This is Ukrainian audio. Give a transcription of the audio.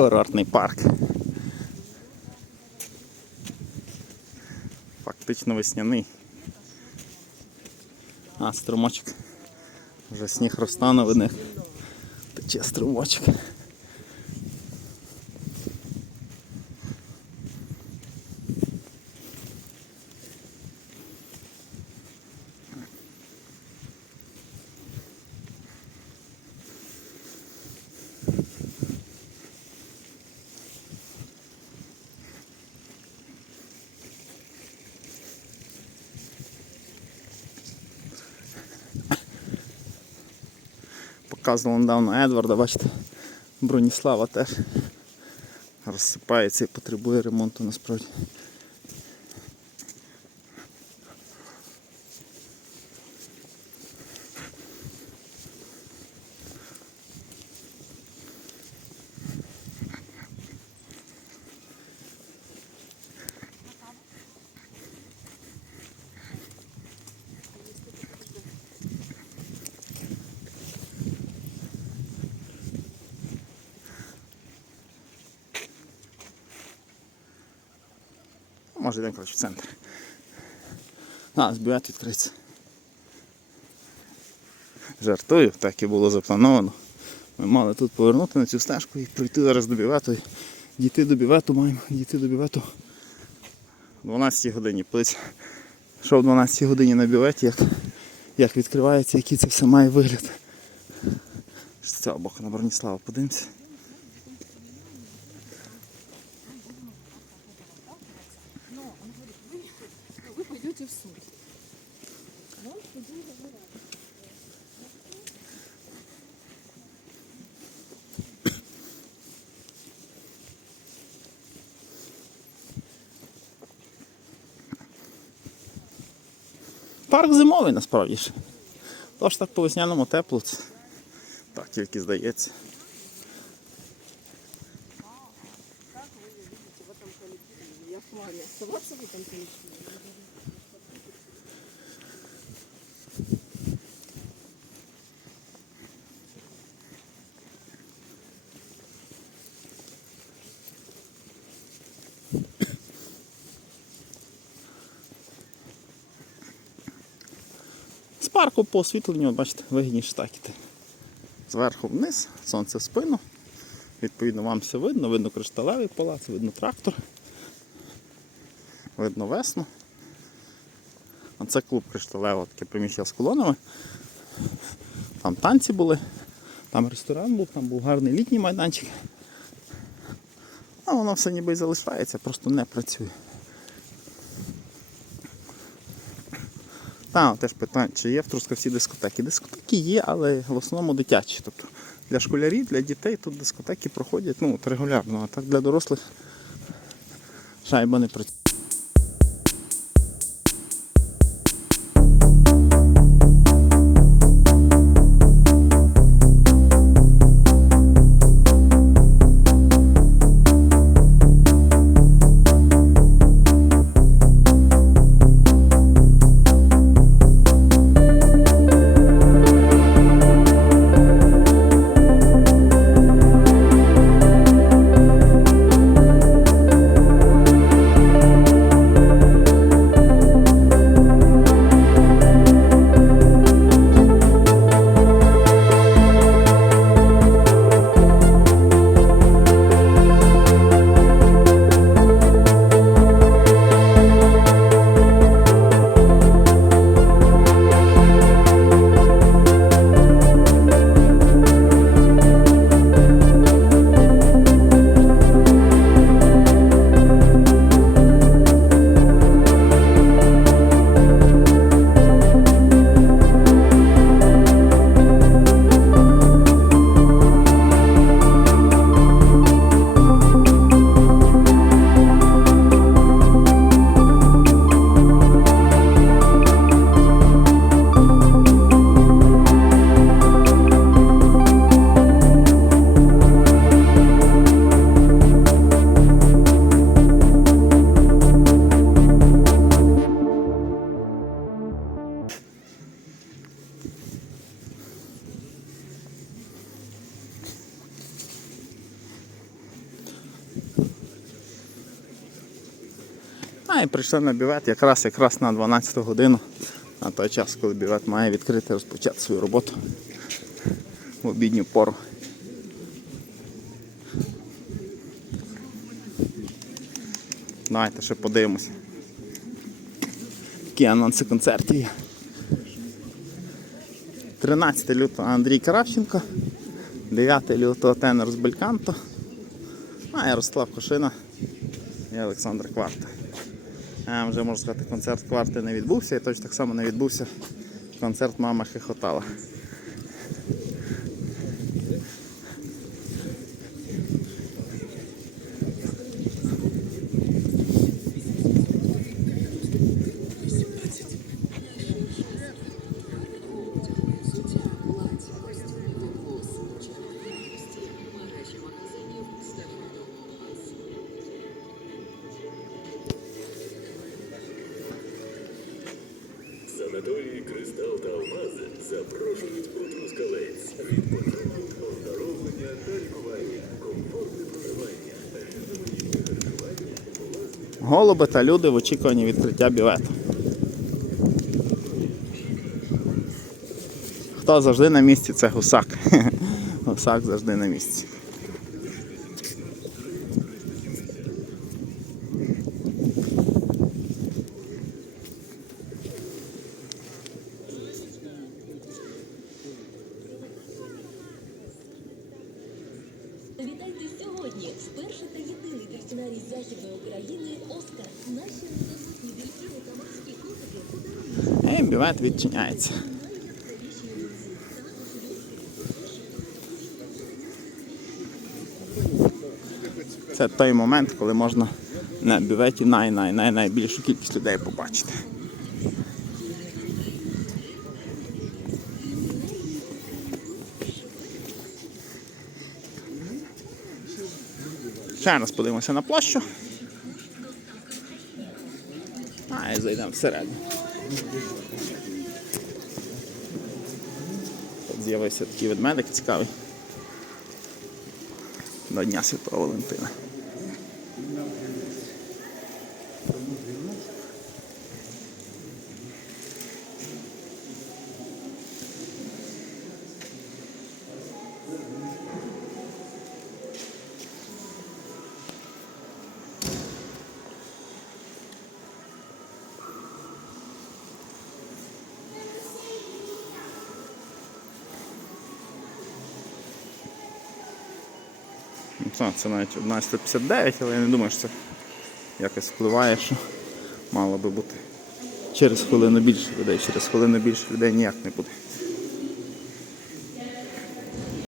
Курортний парк. Фактично весняний. А, струмочок. Вже сніг розтане в них. Тече струмочок. Показував недавно Едварда, бачите, Броніслава теж розсипається і потребує ремонту насправді. Може йдемо коротше, в центр. А, збивати відкриться. Жартую, так і було заплановано. Ми мали тут повернути на цю стежку і пройти зараз до бівету. Дійти до бівету маємо, дійти до бівету о 12 годині. Плиць. Що в 12 годині на біветі, як, як відкривається, який це все має вигляд. З цього боку на Броніслава подивимося. Парк зимовий насправді ж. Тож так по весняному тепло. це Так тільки здається. Как вы видите в этом коллективе? Я с вами. Оставаться в этом коллективе? Парку по освітленню, бачите, вигідніше так іти. Зверху вниз, сонце в спину. Відповідно, вам все видно, видно кришталевий палац, видно трактор, видно весну. А це клуб кришталево, таке приміщення з колонами. Там танці були, там ресторан був, там був гарний літній майданчик. А воно все ніби залишається, просто не працює. Там теж питання, чи є в Трускавці дискотеки. Дискотеки є, але в основному дитячі. Тобто для школярів, для дітей тут дискотеки проходять ну, регулярно, а так для дорослих шайба не працює. А і прийшли на бівет якраз якраз на 12 годину, на той час, коли бівет має відкрити розпочати свою роботу в обідню пору. Давайте ще подивимося. Які анонси концертів є. 13 лютого Андрій Каравченко, 9 лютого тенор з Бельканто, а Ярослав Кошина і Олександр Кварта. А, вже можна сказати, концерт кварти не відбувся, і точно так само не відбувся концерт Мама хихотала. Санаторії Кристал та Алмази запрошують у Трускавець. Відпочинок, оздоровлення та лікування, комфортне проживання, Голуби та люди в очікуванні відкриття бівету. Хто завжди на місці, це гусак. Гусак завжди на місці. Дельфінарій Західної бівет відчиняється. Це той момент, коли можна на бюветі най-най-най найбільшу кількість людей побачити. Ще раз подивимося на площу. А, і зайдемо всередину. Тут з'явився такий ведмедик цікавий. До Дня Святого Валентина. Це навіть 11.59, але я не думаю, що це якось впливає, що мало би бути через хвилину більше людей. Через хвилину більше людей ніяк не буде.